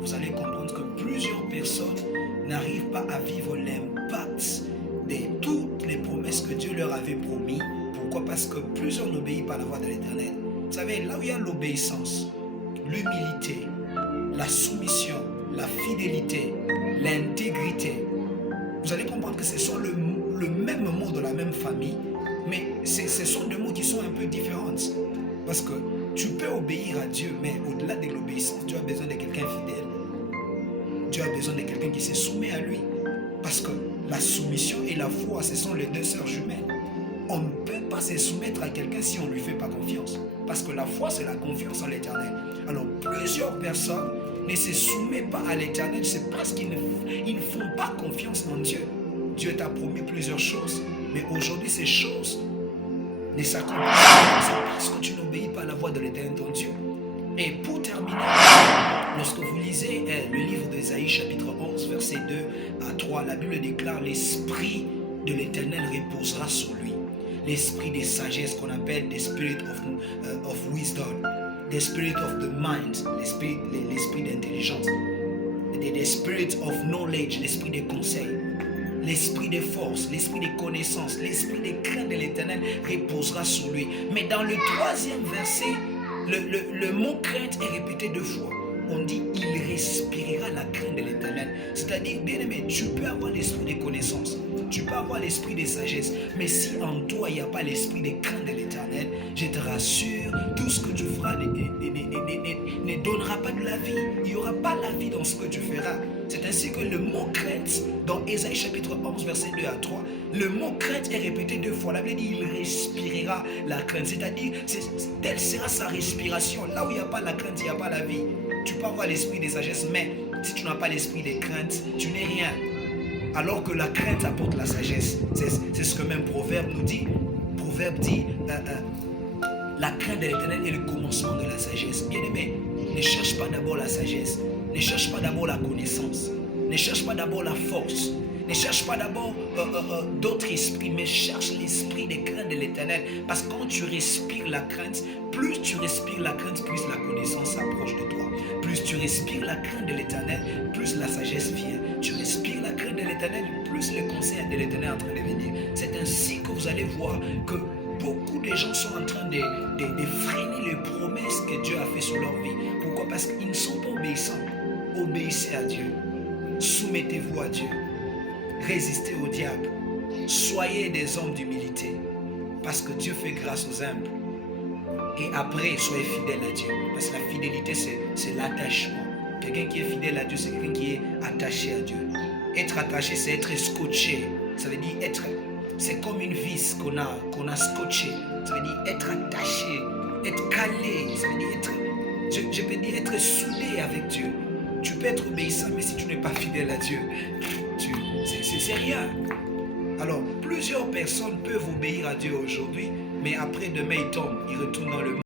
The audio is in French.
vous allez comprendre que plusieurs personnes n'arrivent pas à vivre l'impact de toutes les promesses que Dieu leur avait promis. Pourquoi? Parce que plusieurs n'obéissent pas à la voix de l'Éternel. Vous savez, là où il y a l'obéissance, l'humilité, la soumission, la fidélité, l'intégrité, vous allez comprendre que ce sont le même mot de la même famille, mais ce sont deux mots qui sont un peu différents. Parce que tu peux obéir à Dieu, mais au-delà de l'obéissance, tu as besoin de quelqu'un fidèle. Tu as besoin de quelqu'un qui se soumet à lui. Parce que la soumission et la foi, ce sont les deux sœurs jumelles. On ne peut pas se soumettre à quelqu'un si on ne lui fait pas confiance. Parce que la foi, c'est la confiance en l'Éternel. Alors, plusieurs personnes ne se soumettent pas à l'Éternel, c'est parce qu'ils ne font pas confiance en Dieu. Dieu t'a promis plusieurs choses, mais aujourd'hui, ces choses ne s'accomplissent pas. C'est parce que tu n'obéis pas à la voix de l'Éternel, ton Dieu. Et pour terminer, lorsque vous lisez le livre d'Ésaïe, chapitre 11, versets 2 à 3, la Bible déclare: l'Esprit de l'Éternel reposera sur lui. L'esprit de sagesse qu'on appelle the spirit of wisdom, the spirit of the mind, l'esprit d'intelligence, the spirit of knowledge, l'esprit de conseil, l'esprit de force, l'esprit de connaissance, l'esprit de crainte de l'Éternel reposera sur lui. Mais dans le troisième verset, le mot crainte est répété deux fois. On dit il respirera la crainte de l'Éternel. C'est-à-dire, bien aimé, tu peux avoir l'esprit de connaissance, tu peux avoir l'esprit de sagesse, mais si en toi il n'y a pas l'esprit de crainte de l'Éternel, je te rassure, tout ce que tu feras ne donnera pas de la vie. Il n'y aura pas la vie dans ce que tu feras. C'est ainsi que le mot crainte, dans Ésaïe chapitre 11, verset 2 à 3, le mot crainte est répété deux fois. La Bible dit il respirera la crainte, c'est-à-dire telle sera sa respiration. Là où il n'y a pas la crainte, il n'y a pas la vie. Tu peux avoir l'esprit de sagesse, mais si tu n'as pas l'esprit de crainte, tu n'es rien. Alors que la crainte apporte la sagesse. C'est ce que même Proverbe nous dit. Proverbe dit la crainte de l'Éternel est le commencement de la sagesse. Bien aimé, ne cherche pas d'abord la sagesse, ne cherche pas d'abord la connaissance, ne cherche pas d'abord la force, ne cherche pas d'abord d'autres esprits, mais cherche l'esprit de crainte de l'Éternel. Parce que quand tu respires la crainte, plus tu respires la crainte, plus la connaissance s'approche de toi. Plus tu respires la crainte de l'Éternel, plus la sagesse vient. Tu respires la crainte de l'Éternel, plus le conseil de l'Éternel est en train de venir. C'est ainsi que vous allez voir que beaucoup de gens sont en train de freiner les promesses que Dieu a fait sur leur vie. Pourquoi? Parce qu'ils ne sont pas obéissants. Obéissez à Dieu. Soumettez-vous à Dieu. Résistez au diable. Soyez des hommes d'humilité. Parce que Dieu fait grâce aux humbles. Et après, soyez fidèles à Dieu. Parce que la fidélité, c'est l'attachement. Quelqu'un qui est fidèle à Dieu, c'est quelqu'un qui est attaché à Dieu. Être attaché, c'est être scotché. Ça veut dire être... C'est comme une vis qu'on a scotché. Ça veut dire être attaché, être calé. Ça veut dire être... Je peux dire être soudé avec Dieu. Tu peux être obéissant, mais si tu n'es pas fidèle à Dieu, c'est rien. Alors, plusieurs personnes peuvent obéir à Dieu aujourd'hui, mais après demain ils tombent, ils retournent dans le monde.